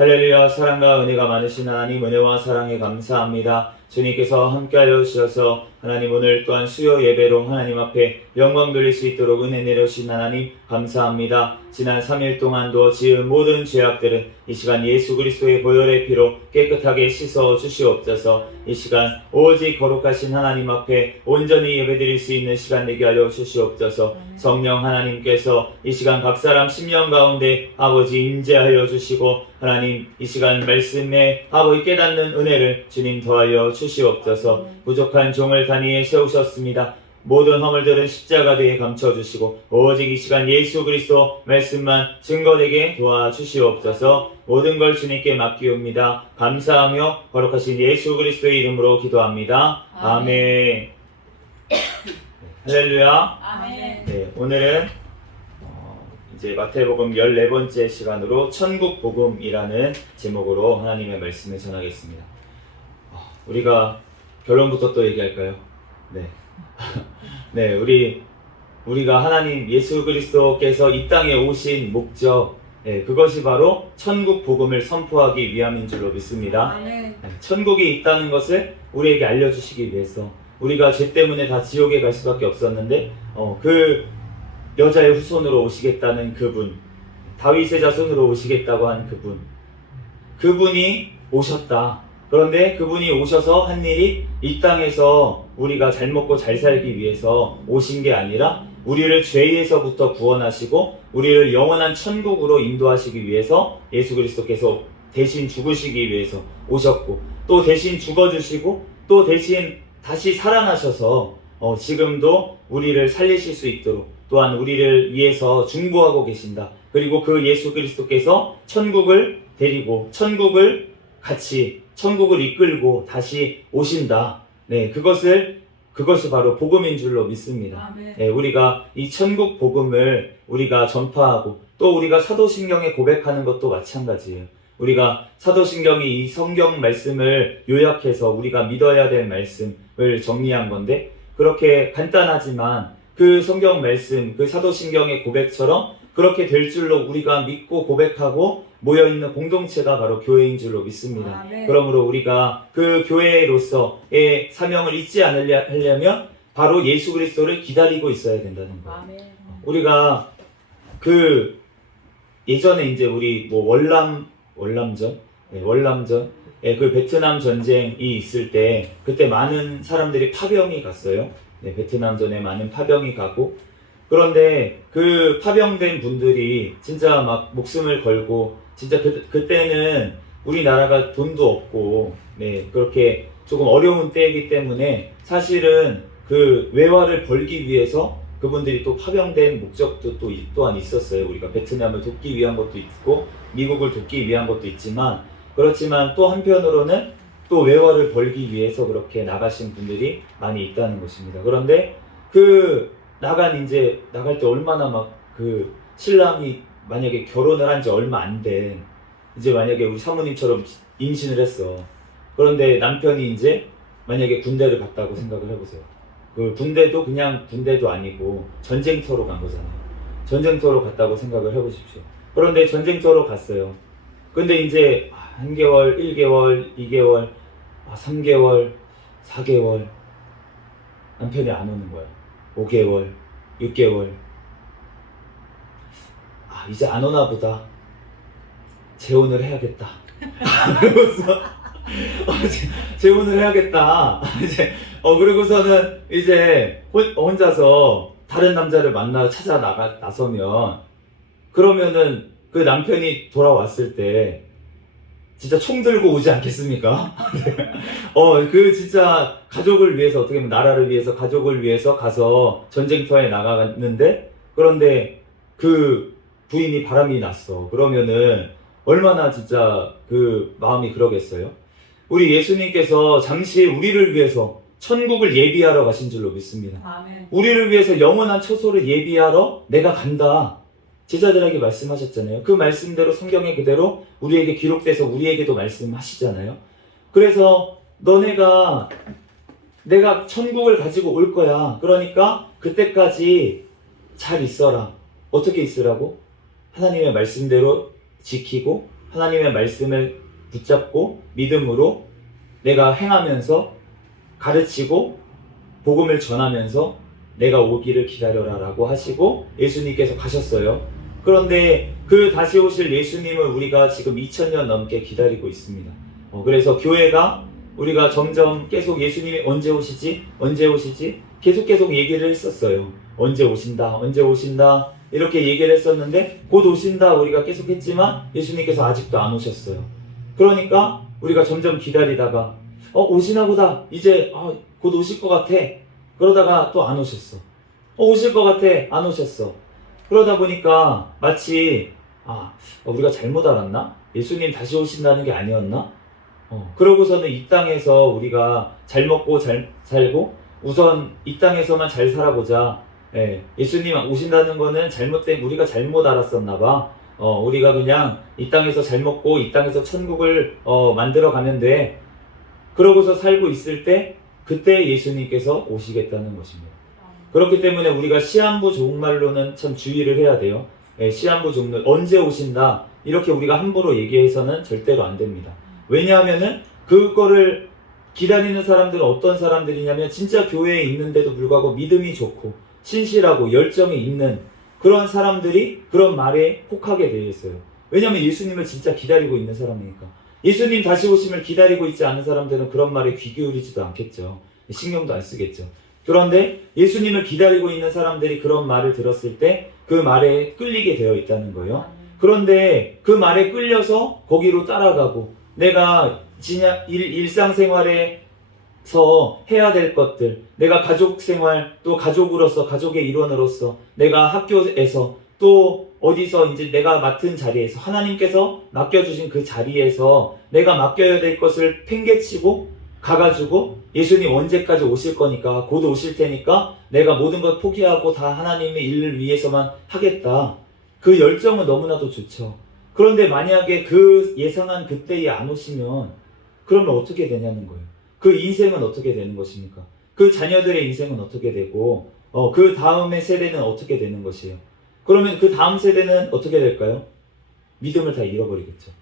할렐루야. 사랑과 은혜가 많으신 하나님, 은혜와 사랑에 감사합니다. 주님께서 함께하여 주셔서 하나님 오늘 또한 수요 예배로 하나님 앞에 영광 돌릴 수 있도록 은혜 내려주신 하나님 감사합니다. 지난 3일 동안도 지은 모든 죄악들은 이 시간 예수 그리스도의 보혈의 피로 깨끗하게 씻어 주시옵소서. 이 시간 오직 거룩하신 하나님 앞에 온전히 예배드릴 수 있는 시간 되게 하여 주시옵소서. 성령 하나님께서 이 시간 각 사람 심령 가운데 아버지 임재하여 주시고 하나님 이 시간 말씀에 아버지 깨닫는 은혜를 주님 더하여 주시옵소서. 부족한 종을 단위에 세우셨습니다. 모든 허물들은 십자가대에 감춰주시고 오직 이 시간 예수 그리스도 말씀만 증거되게 도와주시옵소서. 모든 걸 주님께 맡기옵니다. 감사하며 거룩하신 예수 그리스도의 이름으로 기도합니다. 아멘. 할렐루야. 아멘. 네, 오늘은 이제 마태복음 14번째 시간으로 천국복음이라는 제목으로 하나님의 말씀을 전하겠습니다. 우리가 결론부터 또 얘기할까요? 네. 네, 우리가 하나님 예수 그리스도께서 이 땅에 오신 목적, 네, 그것이 바로 천국 복음을 선포하기 위함인 줄로 믿습니다. 아멘. 네, 천국이 있다는 것을 우리에게 알려주시기 위해서 우리가 죄 때문에 다 지옥에 갈 수밖에 없었는데 그 여자의 후손으로 오시겠다는 그분, 다윗의 자손으로 오시겠다고 한 그분이 오셨다. 그런데 그분이 오셔서 한 일이 이 땅에서 우리가 잘 먹고 잘 살기 위해서 오신 게 아니라 우리를 죄에서부터 구원하시고 우리를 영원한 천국으로 인도하시기 위해서 예수 그리스도께서 대신 죽으시기 위해서 오셨고 또 대신 죽어주시고 또 대신 다시 살아나셔서 지금도 우리를 살리실 수 있도록 또한 우리를 위해서 중보하고 계신다. 그리고 그 예수 그리스도께서 천국을 데리고 천국을 이끌고 다시 오신다. 네, 그것이 바로 복음인 줄로 믿습니다. 네, 우리가 이 천국 복음을 우리가 전파하고 또 우리가 사도신경에 고백하는 것도 마찬가지예요. 우리가 사도신경이 이 성경 말씀을 요약해서 우리가 믿어야 될 말씀을 정리한 건데 그렇게 간단하지만 그 성경 말씀, 그 사도신경의 고백처럼 그렇게 될 줄로 우리가 믿고 고백하고 모여있는 공동체가 바로 교회인 줄로 믿습니다. 그러므로 우리가 그 교회로서의 사명을 잊지 않으려면 바로 예수 그리스도를 기다리고 있어야 된다는 거예요. 우리가 예전에 이제 우리 월남전, 그 베트남 전쟁이 있을 때 그때 많은 사람들이 파병이 갔어요. 네, 베트남전에 많은 파병이 가고 그런데 그 파병된 분들이 진짜 막 목숨을 걸고 진짜 그때는 우리나라가 돈도 없고 네, 그렇게 조금 어려운 때이기 때문에 사실은 그 외화를 벌기 위해서 그분들이 또 파병된 목적도 또한 있었어요. 우리가 베트남을 돕기 위한 것도 있고 미국을 돕기 위한 것도 있지만 그렇지만 또 한편으로는 또 외화를 벌기 위해서 그렇게 나가신 분들이 많이 있다는 것입니다. 그런데 나갈 때 얼마나 신랑이 만약에 결혼을 한 지 얼마 안 된, 이제 만약에 우리 사모님처럼 임신을 했어. 그런데 남편이 이제 만약에 군대를 갔다고 생각을 해보세요. 그 군대도 그냥 군대도 아니고 전쟁터로 간 거잖아요. 전쟁터로 갔다고 생각을 해보십시오. 그런데 전쟁터로 갔어요. 근데 이제 1개월, 1개월, 2개월, 3개월, 4개월 남편이 안 오는 거야. 5개월, 6개월. 이제 안 오나 보다. 재혼을 해야겠다. 그러고서 재혼을 해야겠다. 그러고서는 이제 혼자서 다른 남자를 찾아 나서면 그러면은 그 남편이 돌아왔을 때 진짜 총 들고 오지 않겠습니까? 진짜 가족을 위해서 어떻게 보면 나라를 위해서 가족을 위해서 가서 전쟁터에 나가는데 그런데 그 부인이 바람이 났어. 그러면은 얼마나 진짜 그 마음이 그러겠어요? 우리 예수님께서 잠시 우리를 위해서 천국을 예비하러 가신 줄로 믿습니다. 아멘. 우리를 위해서 영원한 처소를 예비하러 내가 간다. 제자들에게 말씀하셨잖아요. 그 말씀대로 성경에 그대로 우리에게 기록돼서 우리에게도 말씀하시잖아요. 그래서 내가 천국을 가지고 올 거야. 그러니까 그때까지 잘 있어라. 어떻게 있으라고? 하나님의 말씀대로 지키고 하나님의 말씀을 붙잡고 믿음으로 내가 행하면서 가르치고 복음을 전하면서 내가 오기를 기다려라 라고 하시고 예수님께서 가셨어요. 그런데 그 다시 오실 예수님을 우리가 지금 2000년 넘게 기다리고 있습니다. 그래서 교회가 우리가 점점 계속 예수님이 언제 오시지? 언제 오시지? 계속 얘기를 했었어요. 언제 오신다? 언제 오신다? 이렇게 얘기를 했었는데 곧 오신다 우리가 계속 했지만 예수님께서 아직도 안 오셨어요. 그러니까 우리가 점점 기다리다가 오시나 보다. 이제 곧 오실 것 같아. 그러다가 또 안 오셨어. 오실 것 같아. 안 오셨어. 그러다 보니까 마치 우리가 잘못 알았나? 예수님 다시 오신다는 게 아니었나? 그러고서는 이 땅에서 우리가 잘 먹고 잘 살고 우선 이 땅에서만 잘 살아보자. 예수님 오신다는 거는 우리가 잘못 알았었나 봐. 우리가 그냥 이 땅에서 잘 먹고 이 땅에서 천국을 만들어 가면 돼. 그러고서 살고 있을 때 그때 예수님께서 오시겠다는 것입니다. 그렇기 때문에 우리가 시한부 종말로는 참 주의를 해야 돼요. 시한부 종말 언제 오신다 이렇게 우리가 함부로 얘기해서는 절대로 안 됩니다. 왜냐하면은 그거를 기다리는 사람들은 어떤 사람들이냐면 진짜 교회에 있는데도 불구하고 믿음이 좋고 신실하고 열정이 있는 그런 사람들이 그런 말에 혹하게 되어 있어요. 왜냐하면 예수님을 진짜 기다리고 있는 사람이니까. 예수님 다시 오심을 기다리고 있지 않은 사람들은 그런 말에 귀 기울이지도 않겠죠. 신경도 안 쓰겠죠. 그런데 예수님을 기다리고 있는 사람들이 그런 말을 들었을 때 그 말에 끌리게 되어 있다는 거예요. 그런데 그 말에 끌려서 거기로 따라가고 내가 일상생활에서 해야 될 것들, 내가 가족생활, 또 가족으로서, 가족의 일원으로서, 내가 학교에서, 또 어디서 이제 내가 맡은 자리에서, 하나님께서 맡겨주신 그 자리에서 내가 맡겨야 될 것을 팽개치고 가가지고 예수님 언제까지 오실 거니까, 곧 오실 테니까 내가 모든 것 포기하고 다 하나님의 일을 위해서만 하겠다. 그 열정은 너무나도 좋죠. 그런데 만약에 그 예상한 그때에 안 오시면 그러면 어떻게 되냐는 거예요. 그 인생은 어떻게 되는 것입니까? 그 자녀들의 인생은 어떻게 되고 그 다음의 세대는 어떻게 되는 것이에요. 그러면 그 다음 세대는 어떻게 될까요? 믿음을 다 잃어버리겠죠.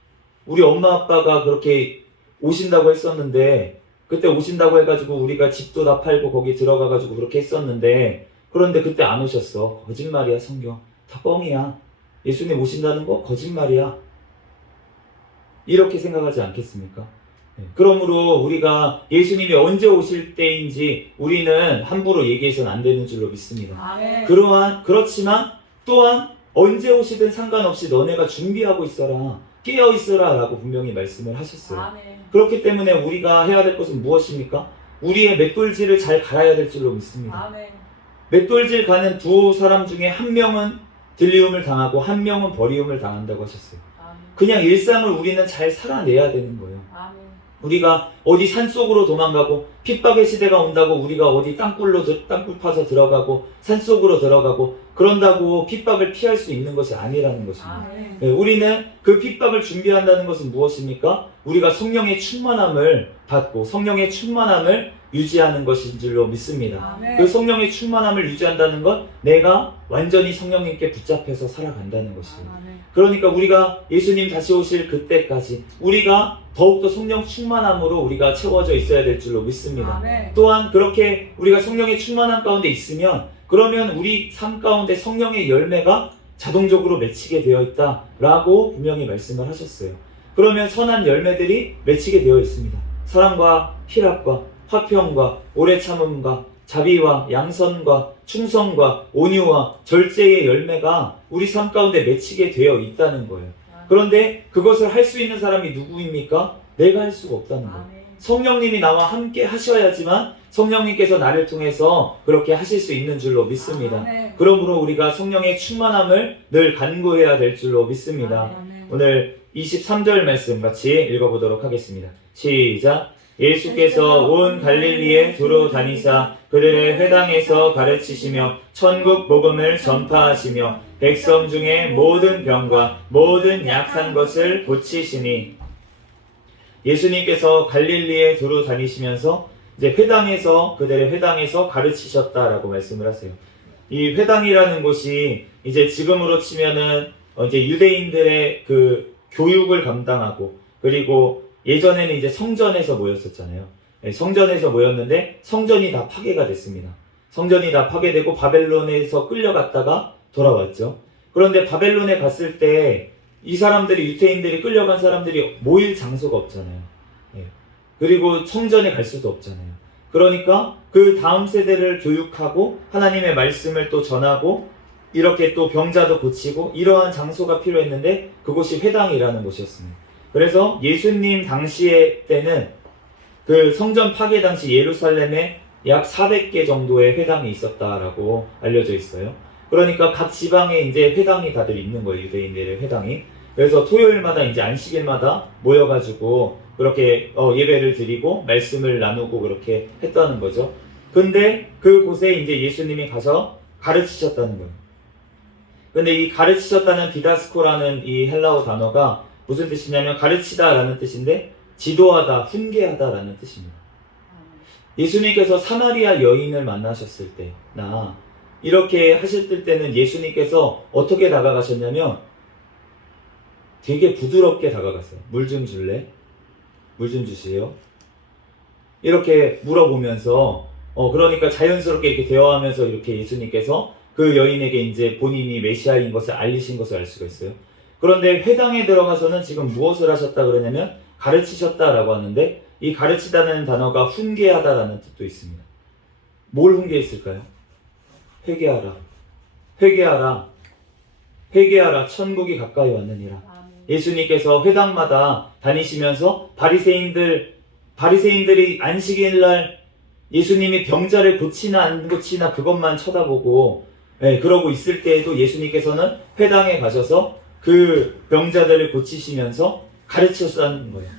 우리 엄마 아빠가 그렇게 오신다고 했었는데 그때 오신다고 해가지고 우리가 집도 다 팔고 거기 들어가가지고 그렇게 했었는데 그런데 그때 안 오셨어. 거짓말이야. 성경 다 뻥이야. 예수님 오신다는 거 거짓말이야. 이렇게 생각하지 않겠습니까? 그러므로 우리가 예수님이 언제 오실 때인지 우리는 함부로 얘기해서는 안 되는 줄로 믿습니다. 그렇지만 또한 언제 오시든 상관없이 너네가 준비하고 있어라. 깨어 있어라 라고 분명히 말씀을 하셨어요. 그렇기 때문에 우리가 해야 될 것은 무엇입니까? 우리의 맷돌질을 잘 갈아야 될 줄로 믿습니다. 맷돌질 가는 두 사람 중에 한 명은 들리움을 당하고 한 명은 버리움을 당한다고 하셨어요. 그냥 일상을 우리는 잘 살아내야 되는 거예요. 우리가 어디 산속으로 도망가고 핍박의 시대가 온다고 우리가 어디 땅굴 파서 들어가고 산속으로 들어가고 그런다고 핍박을 피할 수 있는 것이 아니라는 것입니다. 우리는 그 핍박을 준비한다는 것은 무엇입니까? 우리가 성령의 충만함을 받고 성령의 충만함을 유지하는 것인 줄로 믿습니다. 그 성령의 충만함을 유지한다는 건 내가 완전히 성령님께 붙잡혀서 살아간다는 것이에요. 그러니까 우리가 예수님 다시 오실 그때까지 우리가 더욱더 성령 충만함으로 우리가 채워져 있어야 될 줄로 믿습니다. 또한 그렇게 우리가 성령의 충만함 가운데 있으면 그러면 우리 삶 가운데 성령의 열매가 자동적으로 맺히게 되어 있다라고 분명히 말씀을 하셨어요. 그러면 선한 열매들이 맺히게 되어 있습니다. 사랑과 희락과 화평과 오래 참음과 자비와 양선과 충성과 온유와 절제의 열매가 우리 삶 가운데 맺히게 되어 있다는 거예요. 그런데 그것을 할 수 있는 사람이 누구입니까? 내가 할 수가 없다는 거예요. 성령님이 나와 함께 하셔야지만 성령님께서 나를 통해서 그렇게 하실 수 있는 줄로 믿습니다. 그러므로 우리가 성령의 충만함을 늘 간구해야 될 줄로 믿습니다. 오늘 23절 말씀 같이 읽어보도록 하겠습니다. 시작! 예수께서 온 갈릴리에 두루 다니사 그들의 회당에서 가르치시며 천국 복음을 전파하시며 백성 중에 모든 병과 모든 약한 것을 고치시니. 예수님께서 갈릴리에 두루 다니시면서 이제 그들의 회당에서 가르치셨다라고 말씀을 하세요. 이 회당이라는 곳이 이제 지금으로 치면은 이제 유대인들의 그 교육을 감당하고, 그리고 예전에는 이제 성전에서 모였었잖아요. 성전에서 모였는데 성전이 다 파괴가 됐습니다. 성전이 다 파괴되고 바벨론에서 끌려갔다가 돌아왔죠. 그런데 바벨론에 갔을 때 이 사람들이, 유대인들이, 끌려간 사람들이 모일 장소가 없잖아요. 그리고 성전에 갈 수도 없잖아요. 그러니까 그 다음 세대를 교육하고 하나님의 말씀을 또 전하고 이렇게 또 병자도 고치고 이러한 장소가 필요했는데 그곳이 회당이라는 곳이었습니다. 그래서 예수님 당시에 때는 그 성전 파괴 당시 예루살렘에 약 400개 정도의 회당이 있었다라고 알려져 있어요. 그러니까 각 지방에 이제 회당이 다들 있는 거예요. 유대인들의 회당이. 그래서 토요일마다 이제 안식일마다 모여가지고 그렇게 예배를 드리고 말씀을 나누고 그렇게 했다는 거죠. 근데 그곳에 이제 예수님이 가서 가르치셨다는 거예요. 근데 이 가르치셨다는 디다스코라는 이 헬라어 단어가 무슨 뜻이냐면 가르치다라는 뜻인데 지도하다, 훈계하다라는 뜻입니다. 예수님께서 사마리아 여인을 만나셨을 때나 이렇게 하실 때는 예수님께서 어떻게 다가가셨냐면 되게 부드럽게 다가갔어요. 물 좀 줄래? 물 좀 주세요. 이렇게 물어보면서 그러니까 자연스럽게 이렇게 대화하면서 이렇게 예수님께서 그 여인에게 이제 본인이 메시아인 것을 알리신 것을 알 수가 있어요. 그런데 회당에 들어가서는 지금 무엇을 하셨다 그러냐면 가르치셨다라고 하는데 이 가르치다는 단어가 훈계하다라는 뜻도 있습니다. 뭘 훈계했을까요? 회개하라. 회개하라. 회개하라. 천국이 가까이 왔느니라. 예수님께서 회당마다 다니시면서 바리새인들이 안식일날 예수님이 병자를 고치나 안 고치나 그것만 쳐다보고 그러고 있을 때에도 예수님께서는 회당에 가셔서 그 병자들을 고치시면서 가르치셨다는 거예요.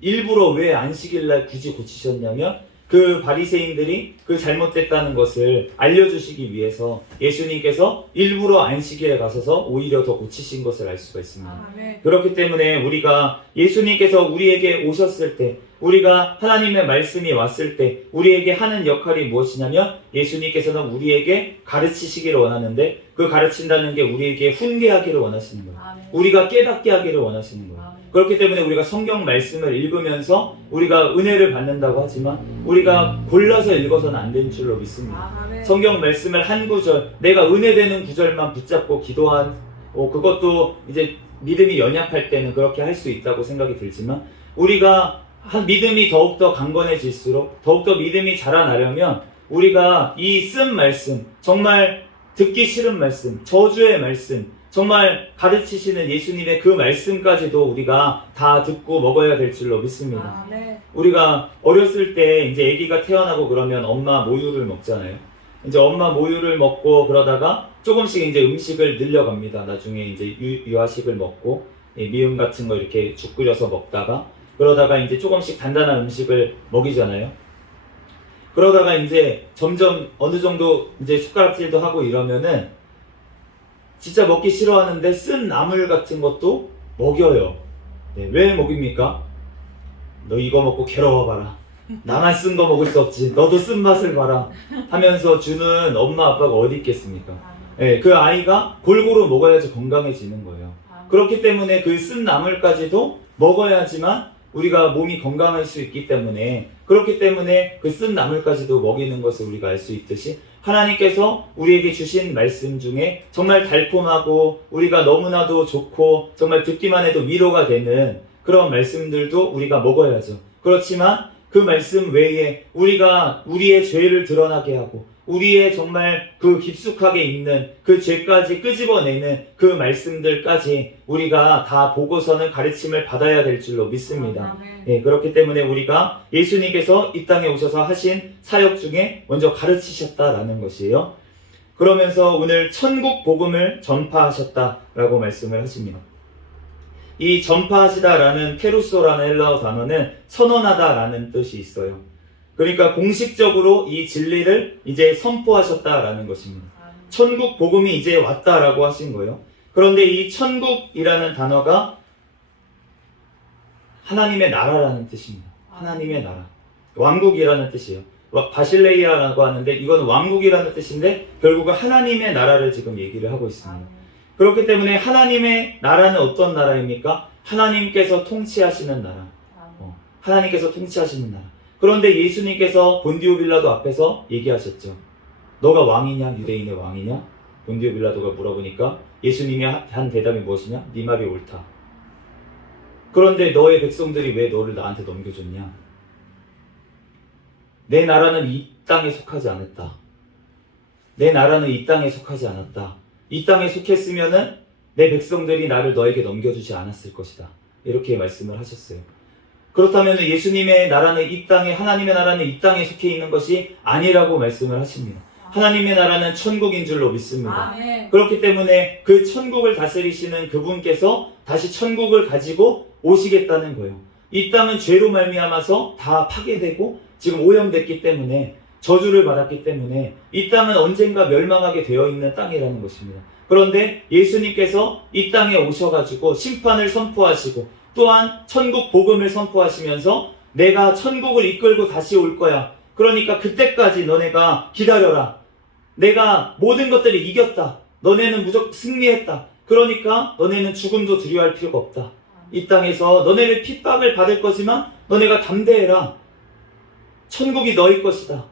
일부러 왜 안식일날 굳이 고치셨냐면 그 바리새인들이 그 잘못됐다는 것을 알려주시기 위해서 예수님께서 일부러 안식일에 가셔서 오히려 더 고치신 것을 알 수가 있습니다. 네. 그렇기 때문에 우리가 예수님께서 우리에게 오셨을 때, 우리가 하나님의 말씀이 왔을 때 우리에게 하는 역할이 무엇이냐면 예수님께서는 우리에게 가르치시기를 원하는데 그 가르친다는 게 우리에게 훈계하기를 원하시는 거예요. 우리가 깨닫게 하기를 원하시는 거예요. 그렇기 때문에 우리가 성경 말씀을 읽으면서 우리가 은혜를 받는다고 하지만 우리가 골라서 읽어서는 안 되는 줄로 믿습니다. 성경 말씀을 한 구절, 내가 은혜되는 구절만 붙잡고 기도한 그것도 이제 믿음이 연약할 때는 그렇게 할 수 있다고 생각이 들지만 우리가 믿음이 더욱더 강건해질수록 더욱더 믿음이 자라나려면 우리가 이 쓴 말씀, 정말 듣기 싫은 말씀, 저주의 말씀, 정말 가르치시는 예수님의 그 말씀까지도 우리가 다 듣고 먹어야 될 줄로 믿습니다. 우리가 어렸을 때 이제 아기가 태어나고 그러면 엄마 모유를 먹잖아요. 이제 엄마 모유를 먹고 그러다가 조금씩 이제 음식을 늘려갑니다. 나중에 이제 유아식을 먹고 미음 같은 거 이렇게 죽 끓여서 먹다가 그러다가 이제 조금씩 단단한 음식을 먹이잖아요. 그러다가 이제 점점 어느 정도 이제 숟가락질도 하고 이러면은 진짜 먹기 싫어하는데 쓴 나물 같은 것도 먹여요. 왜 먹입니까? 너 이거 먹고 괴로워봐라. 나만 쓴 거 먹을 수 없지. 너도 쓴 맛을 봐라. 하면서 주는 엄마 아빠가 어디 있겠습니까? 그 아이가 골고루 먹어야지 건강해지는 거예요. 그렇기 때문에 그 쓴 나물까지도 먹어야지만 우리가 몸이 건강할 수 있기 때문에 그렇기 때문에 그 쓴 나물까지도 먹이는 것을 우리가 알 수 있듯이 하나님께서 우리에게 주신 말씀 중에 정말 달콤하고 우리가 너무나도 좋고 정말 듣기만 해도 위로가 되는 그런 말씀들도 우리가 먹어야죠. 그렇지만 그 말씀 외에 우리가 우리의 죄를 드러나게 하고 우리의 정말 그 깊숙하게 있는 그 죄까지 끄집어내는 그 말씀들까지 우리가 다 보고서는 가르침을 받아야 될 줄로 믿습니다. 그렇기 때문에 우리가 예수님께서 이 땅에 오셔서 하신 사역 중에 먼저 가르치셨다라는 것이에요. 그러면서 오늘 천국 복음을 전파하셨다라고 말씀을 하십니다. 이 전파하시다라는 케루소라는 헬라어 단어는 선언하다라는 뜻이 있어요. 그러니까 공식적으로 이 진리를 이제 선포하셨다라는 것입니다. 천국 복음이 이제 왔다라고 하신 거예요. 그런데 이 천국이라는 단어가 하나님의 나라라는 뜻입니다. 하나님의 나라. 왕국이라는 뜻이에요. 바실레이아라고 하는데 이건 왕국이라는 뜻인데 결국은 하나님의 나라를 지금 얘기를 하고 있습니다. 그렇기 때문에 하나님의 나라는 어떤 나라입니까? 하나님께서 통치하시는 나라. 하나님께서 통치하시는 나라. 그런데 예수님께서 본디오 빌라도 앞에서 얘기하셨죠. 너가 왕이냐? 유대인의 왕이냐? 본디오 빌라도가 물어보니까 예수님이 한 대답이 무엇이냐? 네 말이 옳다. 그런데 너의 백성들이 왜 너를 나한테 넘겨줬냐? 내 나라는 이 땅에 속하지 않았다. 내 나라는 이 땅에 속하지 않았다. 이 땅에 속했으면은 내 백성들이 나를 너에게 넘겨주지 않았을 것이다. 이렇게 말씀을 하셨어요. 그렇다면 예수님의 나라는 이 땅에, 하나님의 나라는 이 땅에 속해 있는 것이 아니라고 말씀을 하십니다. 하나님의 나라는 천국인 줄로 믿습니다. 그렇기 때문에 그 천국을 다스리시는 그분께서 다시 천국을 가지고 오시겠다는 거예요. 이 땅은 죄로 말미암아서 다 파괴되고 지금 오염됐기 때문에, 저주를 받았기 때문에 이 땅은 언젠가 멸망하게 되어 있는 땅이라는 것입니다. 그런데 예수님께서 이 땅에 오셔가지고 심판을 선포하시고 또한 천국 복음을 선포하시면서 내가 천국을 이끌고 다시 올 거야. 그러니까 그때까지 너네가 기다려라. 내가 모든 것들을 이겼다. 너네는 무조건 승리했다. 그러니까 너네는 죽음도 두려워할 필요가 없다. 이 땅에서 너네를 핍박을 받을 거지만 너네가 담대해라. 천국이 너희 것이다.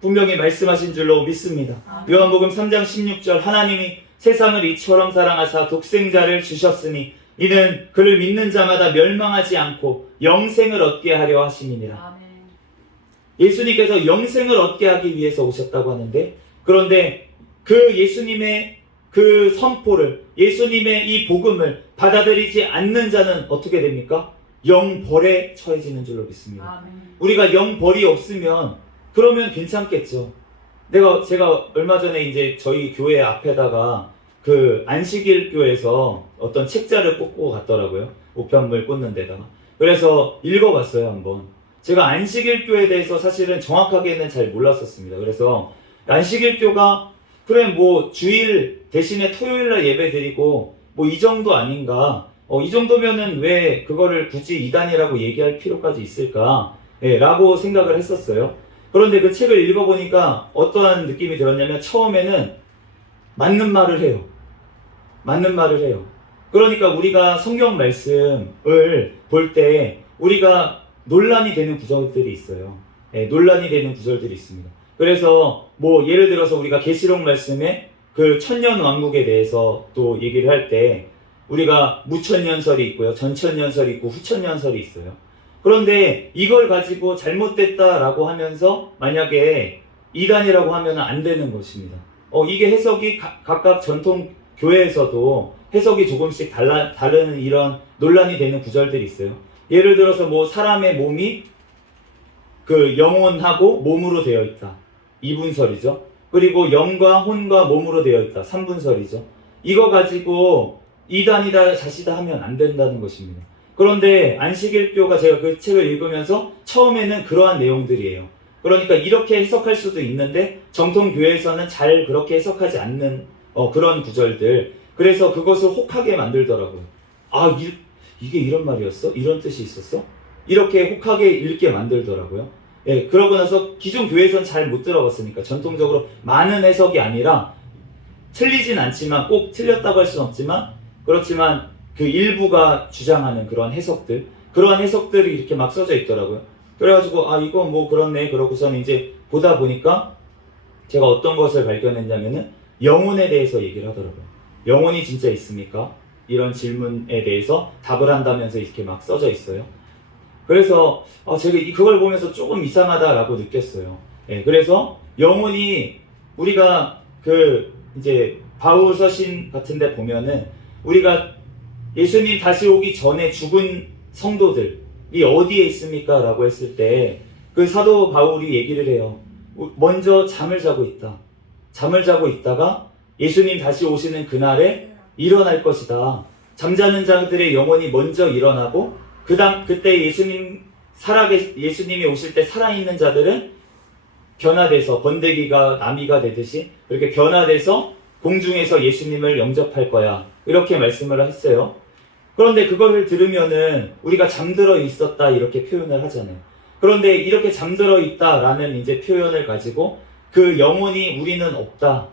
분명히 말씀하신 줄로 믿습니다. 요한복음 3장 16절 하나님이 세상을 이처럼 사랑하사 독생자를 주셨으니 이는 그를 믿는 자마다 멸망하지 않고 영생을 얻게 하려 하심이니라. 예수님께서 영생을 얻게 하기 위해서 오셨다고 하는데, 그런데 그 예수님의 그 선포를, 예수님의 이 복음을 받아들이지 않는 자는 어떻게 됩니까? 영벌에 처해지는 줄로 믿습니다. 우리가 영벌이 없으면 그러면 괜찮겠죠. 제가 얼마 전에 이제 저희 교회 앞에다가 그 안식일 교회에서 어떤 책자를 꽂고 갔더라고요. 우편물 꽂는 데다가. 그래서 읽어봤어요, 한번. 제가 안식일 교회에 대해서 사실은 정확하게는 잘 몰랐었습니다. 그래서 안식일 교가 그래 뭐 주일 대신에 토요일날 예배 드리고 뭐 이 정도 아닌가, 이 정도면은 왜 그거를 굳이 이단이라고 얘기할 필요까지 있을까, 라고 생각을 했었어요. 그런데 그 책을 읽어보니까 어떠한 느낌이 들었냐면, 처음에는 맞는 말을 해요. 맞는 말을 해요. 그러니까 우리가 성경 말씀을 볼 때 우리가 논란이 되는 구절들이 있어요. 논란이 되는 구절들이 있습니다. 그래서 뭐 예를 들어서 우리가 계시록 말씀에 그 천년 왕국에 대해서 또 얘기를 할 때 우리가 무천년설이 있고요, 전천년설이 있고 후천년설이 있어요. 그런데 이걸 가지고 잘못됐다라고 하면서 만약에 이단이라고 하면 안 되는 것입니다. 이게 해석이 각각 전통 교회에서도 해석이 조금씩 다른 이런 논란이 되는 구절들이 있어요. 예를 들어서 뭐 사람의 몸이 그 영혼하고 몸으로 되어 있다. 2분설이죠. 그리고 영과 혼과 몸으로 되어 있다. 3분설이죠. 이거 가지고 이단이다 자시다 하면 안 된다는 것입니다. 그런데 안식일교가 제가 그 책을 읽으면서 처음에는 그러한 내용들이에요. 그러니까 이렇게 해석할 수도 있는데 정통교회에서는 잘 그렇게 해석하지 않는 그런 구절들. 그래서 그것을 혹하게 만들더라고요. 이게 이런 말이었어? 이런 뜻이 있었어? 이렇게 혹하게 읽게 만들더라고요. 그러고 나서 기존 교회에서는 잘 못 들어봤으니까 전통적으로 많은 해석이 아니라 틀리진 않지만, 꼭 틀렸다고 할 수는 없지만, 그렇지만 그 일부가 주장하는 그런 해석들, 그러한 해석들이 이렇게 막 써져 있더라고요. 그래가지고 이거 뭐 그렇네 그러고서는 이제 보다 보니까 제가 어떤 것을 발견했냐면은 영혼에 대해서 얘기를 하더라고요. 영혼이 진짜 있습니까? 이런 질문에 대해서 답을 한다면서 이렇게 막 써져 있어요. 그래서 제가 그걸 보면서 조금 이상하다라고 느꼈어요. 그래서 영혼이, 우리가 그 이제 바울 서신 같은데 보면은 우리가 예수님 다시 오기 전에 죽은 성도들이 어디에 있습니까? 라고 했을 때 그 사도 바울이 얘기를 해요. 먼저 잠을 자고 있다. 잠을 자고 있다가 예수님 다시 오시는 그날에 일어날 것이다. 잠자는 자들의 영혼이 먼저 일어나고 그때 예수님이 오실 때 살아있는 자들은 변화돼서 번데기가 나미가 되듯이 그렇게 변화돼서 공중에서 예수님을 영접할 거야. 이렇게 말씀을 했어요. 그런데 그거를 들으면은 우리가 잠들어 있었다 이렇게 표현을 하잖아요. 그런데 이렇게 잠들어 있다라는 이제 표현을 가지고 그 영혼이 우리는 없다.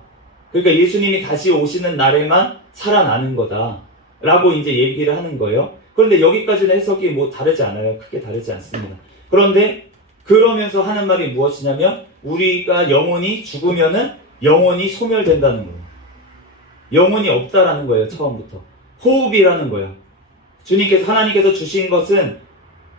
그러니까 예수님이 다시 오시는 날에만 살아나는 거다 라고 이제 얘기를 하는 거예요. 그런데 여기까지는 해석이 뭐 다르지 않아요. 크게 다르지 않습니다. 그런데 그러면서 하는 말이 무엇이냐면 우리가 영혼이 죽으면은 영혼이 소멸된다는 거예요. 영혼이 없다라는 거예요. 처음부터 호흡이라는 거예요. 하나님께서 주신 것은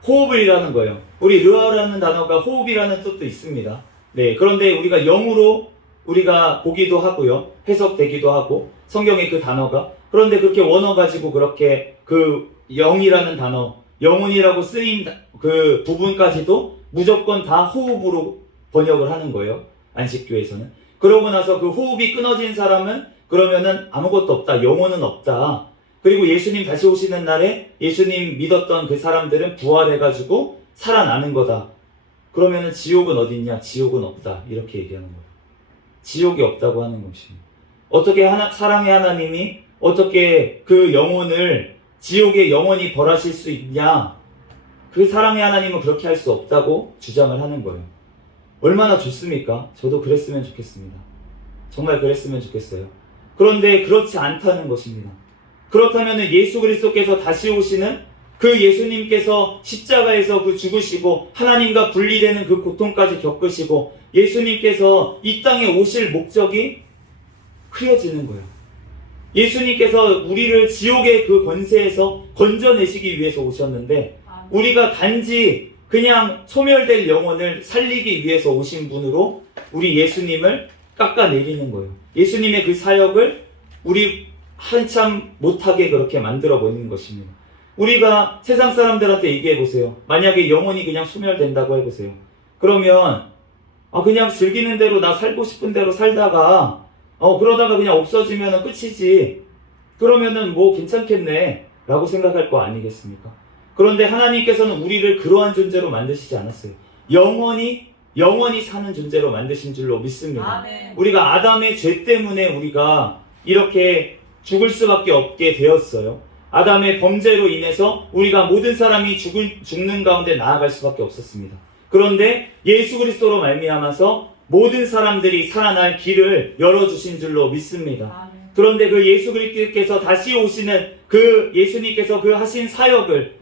호흡이라는 거예요. 우리 르아라는 단어가 호흡이라는 뜻도 있습니다. 네, 그런데 우리가 영으로 우리가 보기도 하고요. 해석되기도 하고 성경의 그 단어가 그런데 그렇게 원어 가지고 그렇게 그 영이라는 단어, 영혼이라고 쓰인 그 부분까지도 무조건 다 호흡으로 번역을 하는 거예요. 안식교에서는. 그러고 나서 그 호흡이 끊어진 사람은 그러면은 아무것도 없다. 영혼은 없다. 그리고 예수님 다시 오시는 날에 예수님 믿었던 그 사람들은 부활해가지고 살아나는 거다. 그러면은 지옥은 어디 있냐? 지옥은 없다. 이렇게 얘기하는 거예요. 지옥이 없다고 하는 것입니다. 어떻게 사랑의 하나님이 어떻게 그 영혼을 지옥에 영원히 벌하실 수 있냐? 그 사랑의 하나님은 그렇게 할 수 없다고 주장을 하는 거예요. 얼마나 좋습니까? 저도 그랬으면 좋겠습니다. 정말 그랬으면 좋겠어요. 그런데 그렇지 않다는 것입니다. 그렇다면 예수 그리스도께서 다시 오시는 그 예수님께서 십자가에서 그 죽으시고 하나님과 분리되는 그 고통까지 겪으시고 예수님께서 이 땅에 오실 목적이 흐려지는 거예요. 예수님께서 우리를 지옥의 그 권세에서 건져내시기 위해서 오셨는데 우리가 단지 그냥 소멸될 영혼을 살리기 위해서 오신 분으로 우리 예수님을 깎아내리는 거예요. 예수님의 그 사역을 우리 한참 못하게 그렇게 만들어 버리는 것입니다. 우리가 세상 사람들한테 얘기해 보세요. 만약에 영혼이 그냥 소멸된다고 해보세요. 그러면 그냥 즐기는 대로 나 살고 싶은 대로 살다가 그러다가 그냥 없어지면 끝이지. 그러면은 뭐 괜찮겠네 라고 생각할 거 아니겠습니까? 그런데 하나님께서는 우리를 그러한 존재로 만드시지 않았어요. 영원히 사는 존재로 만드신 줄로 믿습니다. 우리가 아담의 죄 때문에 우리가 이렇게 죽을 수밖에 없게 되었어요. 아담의 범죄로 인해서 우리가 모든 사람이 죽는 가운데 나아갈 수밖에 없었습니다. 그런데 예수 그리스도로 말미암아서 모든 사람들이 살아날 길을 열어주신 줄로 믿습니다. 그런데 그 예수 그리스도께서 다시 오시는 그 예수님께서 그 하신 사역을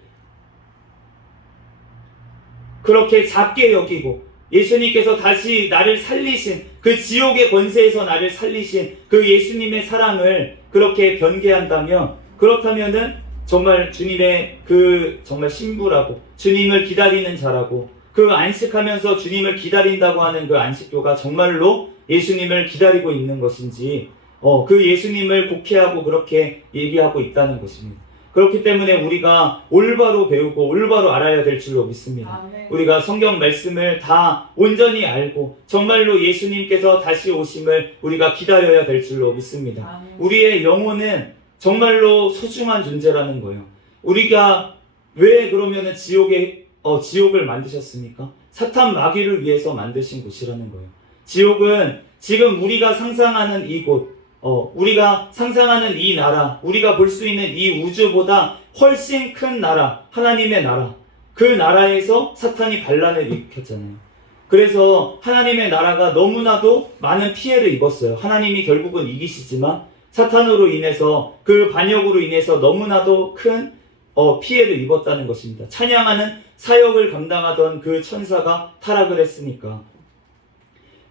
그렇게 작게 여기고 예수님께서 다시 나를 살리신 그 지옥의 권세에서 나를 살리신 그 예수님의 사랑을 그렇게 변개한다면 그렇다면은 정말 주님의 그 정말 신부라고 주님을 기다리는 자라고 그 안식하면서 주님을 기다린다고 하는 그 안식교가 정말로 예수님을 기다리고 있는 것인지 그 예수님을 곡해하고 그렇게 얘기하고 있다는 것입니다. 그렇기 때문에 우리가 올바로 배우고 올바로 알아야 될 줄로 믿습니다. 우리가 성경 말씀을 다 온전히 알고 정말로 예수님께서 다시 오심을 우리가 기다려야 될 줄로 믿습니다. 우리의 영혼은 정말로 소중한 존재라는 거예요. 우리가 왜 그러면은 지옥을 만드셨습니까? 사탄 마귀를 위해서 만드신 곳이라는 거예요. 지옥은 지금 우리가 상상하는 이곳, 우리가 상상하는 이 나라, 우리가 볼 수 있는 이 우주보다 훨씬 큰 나라, 하나님의 나라, 그 나라에서 사탄이 반란을 일으켰잖아요. 그래서 하나님의 나라가 너무나도 많은 피해를 입었어요. 하나님이 결국은 이기시지만 사탄으로 인해서 그 반역으로 인해서 너무나도 큰 피해를 입었다는 것입니다. 찬양하는 사역을 감당하던 그 천사가 타락을 했으니까.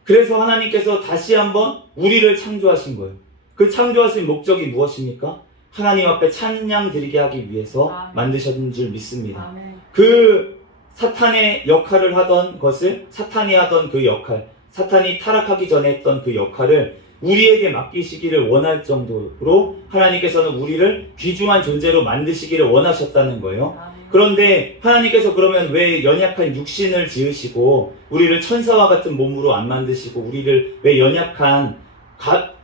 그래서 하나님께서 다시 한번 우리를 창조하신 거예요. 그 창조하신 목적이 무엇입니까? 하나님 앞에 찬양 드리게 하기 위해서 만드셨는 줄 믿습니다. 그 사탄의 역할을 하던 것을 사탄이 하던 그 역할, 사탄이 타락하기 전에 했던 그 역할을 우리에게 맡기시기를 원할 정도로 하나님께서는 우리를 귀중한 존재로 만드시기를 원하셨다는 거예요. 그런데 하나님께서 그러면 왜 연약한 육신을 지으시고 우리를 천사와 같은 몸으로 안 만드시고 우리를 왜 연약한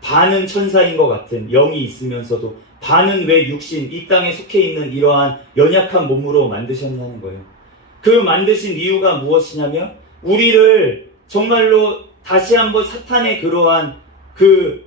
반은 천사인 것 같은 영이 있으면서도 반은 왜 육신, 이 땅에 속해 있는 이러한 연약한 몸으로 만드셨냐는 거예요. 그 만드신 이유가 무엇이냐면 우리를 정말로 다시 한번 사탄의 그러한 그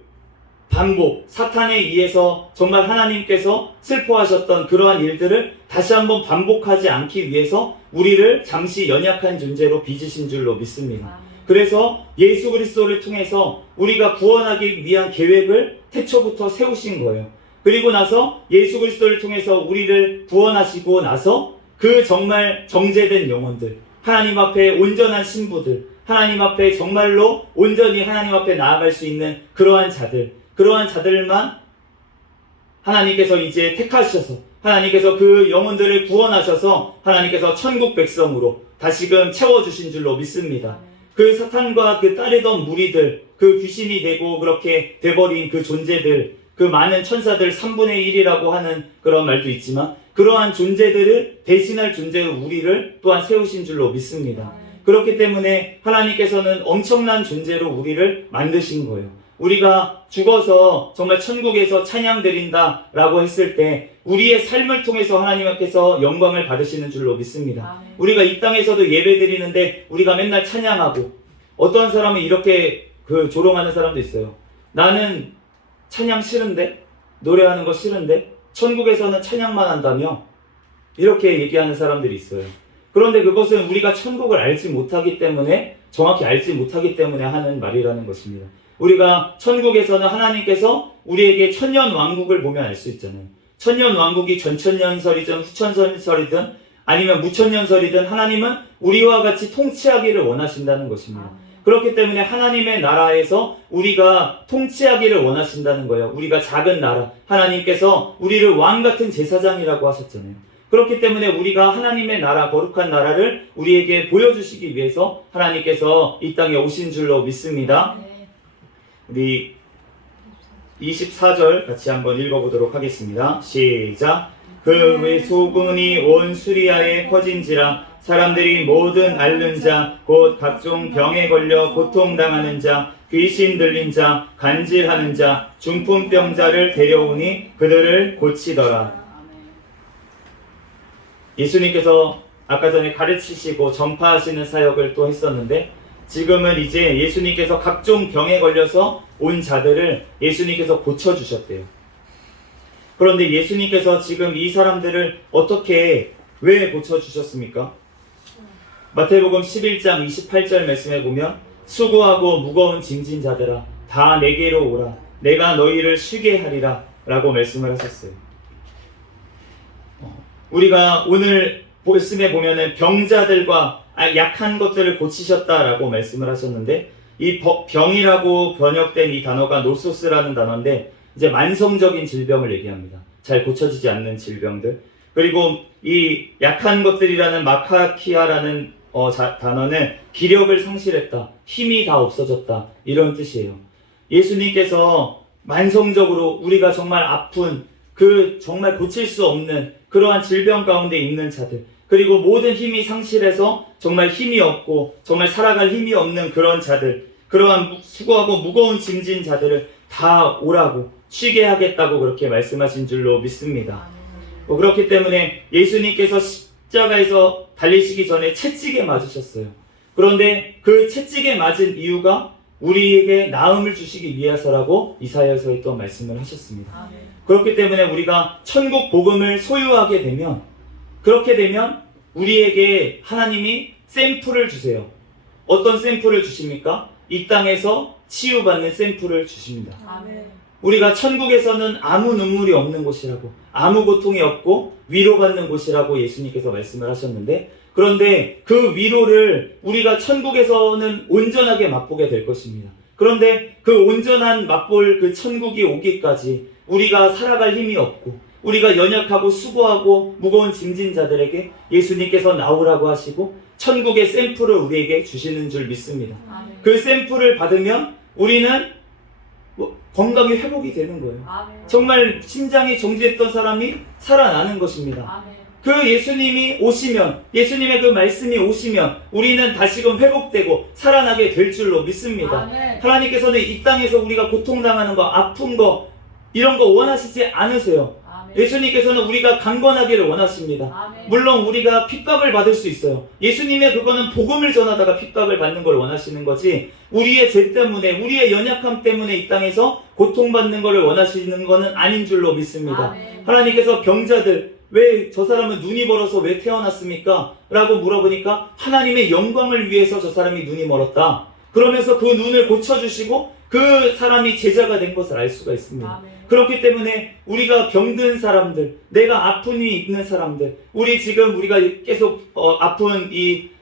반복, 사탄에 의해서 정말 하나님께서 슬퍼하셨던 그러한 일들을 다시 한번 반복하지 않기 위해서 우리를 잠시 연약한 존재로 빚으신 줄로 믿습니다. 그래서 예수 그리스도를 통해서 우리가 구원하기 위한 계획을 태초부터 세우신 거예요. 그리고 나서 예수 그리스도를 통해서 우리를 구원하시고 나서 그 정말 정죄된 영혼들, 하나님 앞에 온전한 신부들, 하나님 앞에 정말로 온전히 하나님 앞에 나아갈 수 있는 그러한 자들만 하나님께서 이제 택하셔서 하나님께서 그 영혼들을 구원하셔서 하나님께서 천국 백성으로 다시금 채워주신 줄로 믿습니다. 그 사탄과 그 따르던 무리들, 그 귀신이 되고 그렇게 돼버린 그 존재들, 그 많은 천사들 3분의 1이라고 하는 그런 말도 있지만 그러한 존재들을 대신할 존재로 우리를 또한 세우신 줄로 믿습니다. 그렇기 때문에 하나님께서는 엄청난 존재로 우리를 만드신 거예요. 우리가 죽어서 정말 천국에서 찬양 드린다 라고 했을 때 우리의 삶을 통해서 하나님 앞에서 영광을 받으시는 줄로 믿습니다. 우리가 이 땅에서도 예배 드리는데 우리가 맨날 찬양하고 어떤 사람은 이렇게 조롱하는 사람도 있어요. 나는 찬양 싫은데? 노래하는 거 싫은데? 천국에서는 찬양만 한다며? 이렇게 얘기하는 사람들이 있어요. 그런데 그것은 우리가 천국을 알지 못하기 때문에 정확히 알지 못하기 때문에 하는 말이라는 것입니다. 우리가 천국에서는 하나님께서 우리에게 천년 왕국을 보면 알 수 있잖아요. 천년 왕국이 전천년설이든 후천년설이든 아니면 무천년설이든 하나님은 우리와 같이 통치하기를 원하신다는 것입니다. 그렇기 때문에 하나님의 나라에서 우리가 통치하기를 원하신다는 거예요. 우리가 작은 나라, 하나님께서 우리를 왕 같은 제사장이라고 하셨잖아요. 그렇기 때문에 우리가 하나님의 나라, 거룩한 나라를 우리에게 보여주시기 위해서 하나님께서 이 땅에 오신 줄로 믿습니다. 우리 24절 같이 한번 읽어보도록 하겠습니다. 시작. 그 외 소문이 온 수리아에 퍼진지라 사람들이 모든 앓는 자, 곧 각종 병에 걸려 고통당하는 자, 귀신 들린 자, 간질하는 자, 중풍병자를 데려오니 그들을 고치더라. 예수님께서 아까 전에 가르치시고 전파하시는 사역을 또 했었는데 지금은 이제 예수님께서 각종 병에 걸려서 온 자들을 예수님께서 고쳐주셨대요. 그런데 예수님께서 지금 이 사람들을 왜 고쳐주셨습니까? 마태복음 11장 28절 말씀에 보면 수고하고 무거운 짐진 자들아 다 내게로 오라 내가 너희를 쉬게 하리라 라고 말씀을 하셨어요. 우리가 오늘 말씀에 보면은 병자들과 약한 것들을 고치셨다라고 말씀을 하셨는데 이 병이라고 번역된 이 단어가 노소스라는 단어인데 이제 만성적인 질병을 얘기합니다. 잘 고쳐지지 않는 질병들. 그리고 이 약한 것들이라는 마카키아라는 단어는 기력을 상실했다, 힘이 다 없어졌다 이런 뜻이에요. 예수님께서 만성적으로 우리가 정말 아픈 정말 고칠 수 없는 그러한 질병 가운데 있는 자들, 그리고 모든 힘이 상실해서 정말 힘이 없고 정말 살아갈 힘이 없는 그런 자들, 그러한 수고하고 무거운 짐진 자들을 다 오라고 쉬게 하겠다고 그렇게 말씀하신 줄로 믿습니다. 그렇기 때문에 예수님께서 십자가에서 달리시기 전에 채찍에 맞으셨어요. 그런데 그 채찍에 맞은 이유가 우리에게 나음을 주시기 위해서라고 이사야서에 또 말씀을 하셨습니다. 그렇기 때문에 우리가 천국 복음을 소유하게 되면, 그렇게 되면 우리에게 하나님이 샘플을 주세요. 어떤 샘플을 주십니까? 이 땅에서 치유받는 샘플을 주십니다. 우리가 천국에서는 아무 눈물이 없는 곳이라고, 아무 고통이 없고 위로받는 곳이라고 예수님께서 말씀을 하셨는데, 그런데 그 위로를 우리가 천국에서는 온전하게 맛보게 될 것입니다. 그런데 그 온전한 맛볼 그 천국이 오기까지 우리가 살아갈 힘이 없고 우리가 연약하고 수고하고 무거운 짐진 자들에게 예수님께서 나오라고 하시고 천국의 샘플을 우리에게 주시는 줄 믿습니다. 그 샘플을 받으면 우리는 건강이 회복이 되는 거예요. 정말 심장이 정지했던 사람이 살아나는 것입니다. 그 예수님이 오시면, 예수님의 그 말씀이 오시면 우리는 다시금 회복되고 살아나게 될 줄로 믿습니다. 하나님께서는 이 땅에서 우리가 고통당하는 거, 아픈 거, 이런 거 원하시지 않으세요. 예수님께서는 우리가 강건하기를 원하십니다. 물론 우리가 핍박을 받을 수 있어요. 예수님의 그거는 복음을 전하다가 핍박을 받는 걸 원하시는 거지, 우리의 죄 때문에, 우리의 연약함 때문에 이 땅에서 고통받는 것을 원하시는 것은 아닌 줄로 믿습니다. 하나님께서 병자들, 왜 저 사람은 눈이 멀어서 왜 태어났습니까? 라고 물어보니까 하나님의 영광을 위해서 저 사람이 눈이 멀었다. 그러면서 그 눈을 고쳐주시고 그 사람이 제자가 된 것을 알 수가 있습니다. 아멘. 그렇기 때문에 우리가 병든 사람들, 내가 아픔이 있는 사람들, 우리가 계속 아픈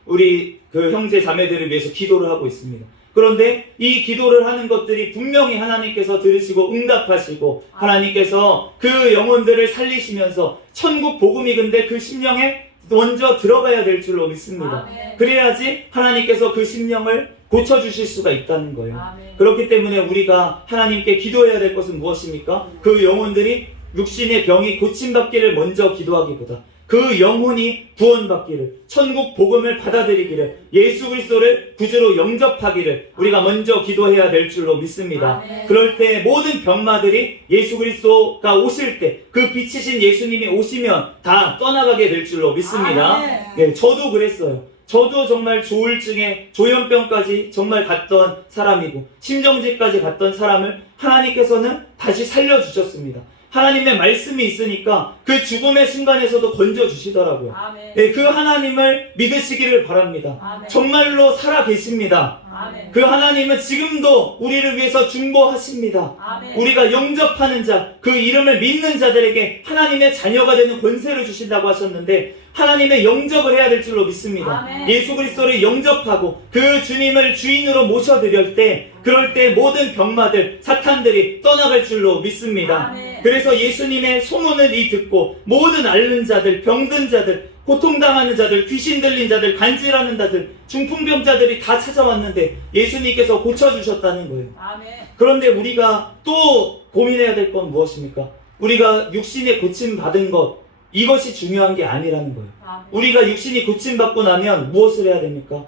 우리 그 형제 자매들을 위해서 기도를 하고 있습니다. 그런데 이 기도를 하는 것들이 분명히 하나님께서 들으시고 응답하시고 하나님께서 그 영혼들을 살리시면서 천국 복음이 근데 그 심령에 먼저 들어가야 될 줄로 믿습니다. 아멘. 그래야지 하나님께서 그 심령을 고쳐주실 수가 있다는 거예요. 아멘. 그렇기 때문에 우리가 하나님께 기도해야 될 것은 무엇입니까? 그 영혼들이 육신의 병이 고침받기를 먼저 기도하기보다 그 영혼이 구원받기를, 천국 복음을 받아들이기를, 예수 그리스도를 구주로 영접하기를 우리가 먼저 기도해야 될 줄로 믿습니다. 아멘. 그럴 때 모든 병마들이 예수 그리스도가 오실 때 그 빛이신 예수님이 오시면 다 떠나가게 될 줄로 믿습니다. 아멘. 네, 저도 그랬어요. 저도 정말 조울증에 조현병까지 정말 갔던 사람이고 심정지까지 갔던 사람을 하나님께서는 다시 살려주셨습니다. 하나님의 말씀이 있으니까 그 죽음의 순간에서도 건져주시더라고요. 아멘. 네, 그 하나님을 믿으시기를 바랍니다. 아멘. 정말로 살아 계십니다. 아멘. 그 하나님은 지금도 우리를 위해서 중보하십니다. 아멘. 우리가 영접하는 자, 그 이름을 믿는 자들에게 하나님의 자녀가 되는 권세를 주신다고 하셨는데 하나님의 영접을 해야 될 줄로 믿습니다. 아멘. 예수 그리스도를 영접하고 그 주님을 주인으로 모셔드릴 때 그럴 때 모든 병마들, 사탄들이 떠나갈 줄로 믿습니다. 아멘. 그래서 예수님의 소문을 듣고 모든 앓는 자들, 병든 자들, 고통당하는 자들, 귀신 들린 자들, 간질하는 자들, 중풍병자들이 다 찾아왔는데 예수님께서 고쳐주셨다는 거예요. 아멘. 그런데 우리가 또 고민해야 될 건 무엇입니까? 우리가 육신에 고침받은 것, 이것이 중요한 게 아니라는 거예요. 아멘. 우리가 육신이 고침받고 나면 무엇을 해야 됩니까?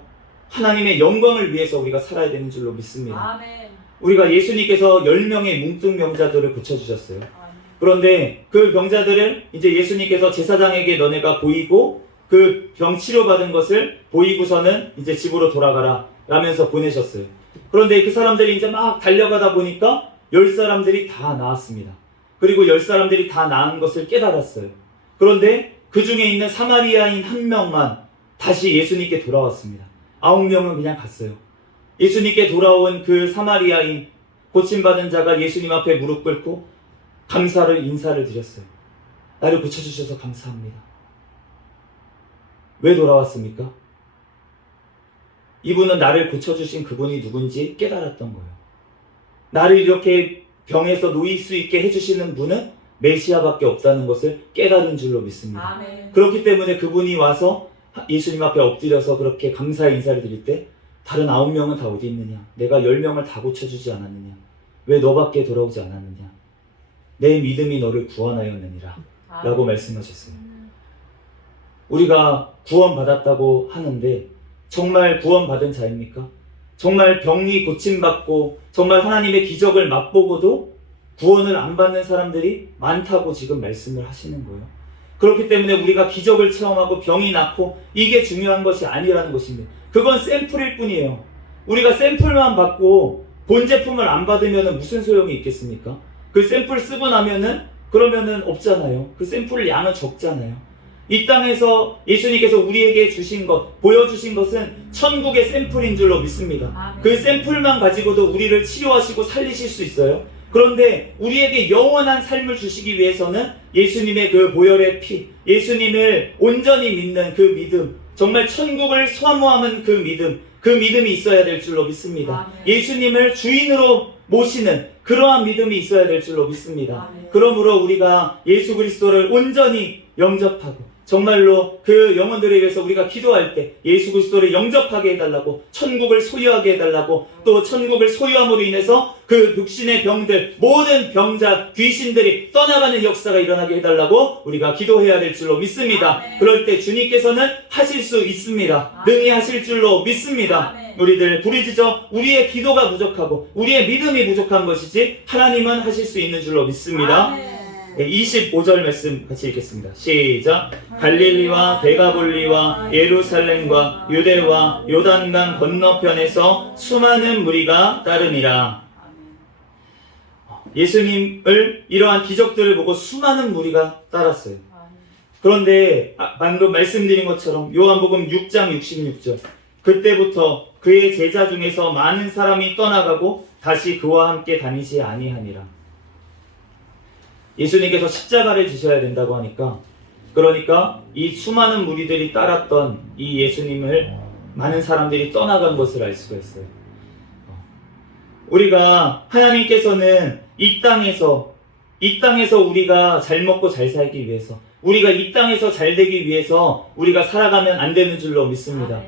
하나님의 영광을 위해서 우리가 살아야 되는 줄로 믿습니다. 아멘. 우리가 예수님께서 10명의 뭉뚱병자들을 고쳐주셨어요. 그런데 그 병자들을 이제 예수님께서 제사장에게 너네가 보이고 그 병 치료받은 것을 보이고서는 이제 집으로 돌아가라 라면서 보내셨어요. 그런데 그 사람들이 이제 막 달려가다 보니까 10사람들이 다 나았습니다. 그리고 10사람들이 다 나은 것을 깨달았어요. 그런데 그 중에 있는 사마리아인 한 명만 다시 예수님께 돌아왔습니다. 9명은 그냥 갔어요. 예수님께 돌아온 그 사마리아인 고침받은 자가 예수님 앞에 무릎 꿇고 인사를 드렸어요. 나를 고쳐주셔서 감사합니다. 왜 돌아왔습니까? 이분은 나를 고쳐주신 그분이 누군지 깨달았던 거예요. 나를 이렇게 병에서 놓일 수 있게 해주시는 분은 메시아밖에 없다는 것을 깨달은 줄로 믿습니다. 아멘. 그렇기 때문에 그분이 와서 예수님 앞에 엎드려서 그렇게 감사의 인사를 드릴 때 다른 9명은 다 어디 있느냐? 내가 10명을 다 고쳐주지 않았느냐? 왜 너밖에 돌아오지 않았느냐? 내 믿음이 너를 구원하였느니라 라고 말씀하셨어요. 우리가 구원받았다고 하는데 정말 구원받은 자입니까? 정말 병이 고침받고 정말 하나님의 기적을 맛보고도 구원을 안 받는 사람들이 많다고 지금 말씀을 하시는 거예요. 그렇기 때문에 우리가 기적을 체험하고 병이 낫고 이게 중요한 것이 아니라는 것입니다. 그건 샘플일 뿐이에요. 우리가 샘플만 받고 본 제품을 안 받으면 무슨 소용이 있겠습니까? 그 샘플 쓰고 나면은 그러면은 없잖아요. 그 샘플 양은 적잖아요. 이 땅에서 예수님께서 우리에게 주신 것, 보여주신 것은 천국의 샘플인 줄로 믿습니다. 아멘. 그 샘플만 가지고도 우리를 치료하시고 살리실 수 있어요. 그런데 우리에게 영원한 삶을 주시기 위해서는 예수님의 그 보혈의 피, 예수님을 온전히 믿는 그 믿음, 정말 천국을 사모하는 그 믿음이 있어야 될 줄로 믿습니다. 아멘. 예수님을 주인으로 모시는 그러한 믿음이 있어야 될 줄로 믿습니다. 아멘. 그러므로 우리가 예수 그리스도를 온전히 영접하고 정말로 그 영혼들에 위해서 우리가 기도할 때 예수 그리스도를 영접하게 해달라고, 천국을 소유하게 해달라고, 또 천국을 소유함으로 인해서 그 육신의 병들, 모든 병자, 귀신들이 떠나가는 역사가 일어나게 해달라고 우리가 기도해야 될 줄로 믿습니다. 아멘. 그럴 때 주님께서는 하실 수 있습니다. 능히 하실 줄로 믿습니다. 아멘. 우리들 부르짖어 우리의 기도가 부족하고 우리의 믿음이 부족한 것이지 하나님은 하실 수 있는 줄로 믿습니다. 아멘. 네, 25절 말씀 같이 읽겠습니다. 시작. 갈릴리와 데가볼리와 예루살렘과 유대와 요단강 건너편에서 수많은 무리가 따르니라. 예수님을 이러한 기적들을 보고 수많은 무리가 따랐어요. 그런데 방금 말씀드린 것처럼 요한복음 6장 66절, 그때부터 그의 제자 중에서 많은 사람이 떠나가고 다시 그와 함께 다니지 아니하니라. 예수님께서 십자가를 지셔야 된다고 하니까, 그러니까 이 수많은 무리들이 따랐던 이 예수님을 많은 사람들이 떠나간 것을 알 수가 있어요. 우리가 하나님께서는 이 땅에서 우리가 잘 먹고 잘 살기 위해서, 우리가 이 땅에서 잘 되기 위해서 우리가 살아가면 안 되는 줄로 믿습니다.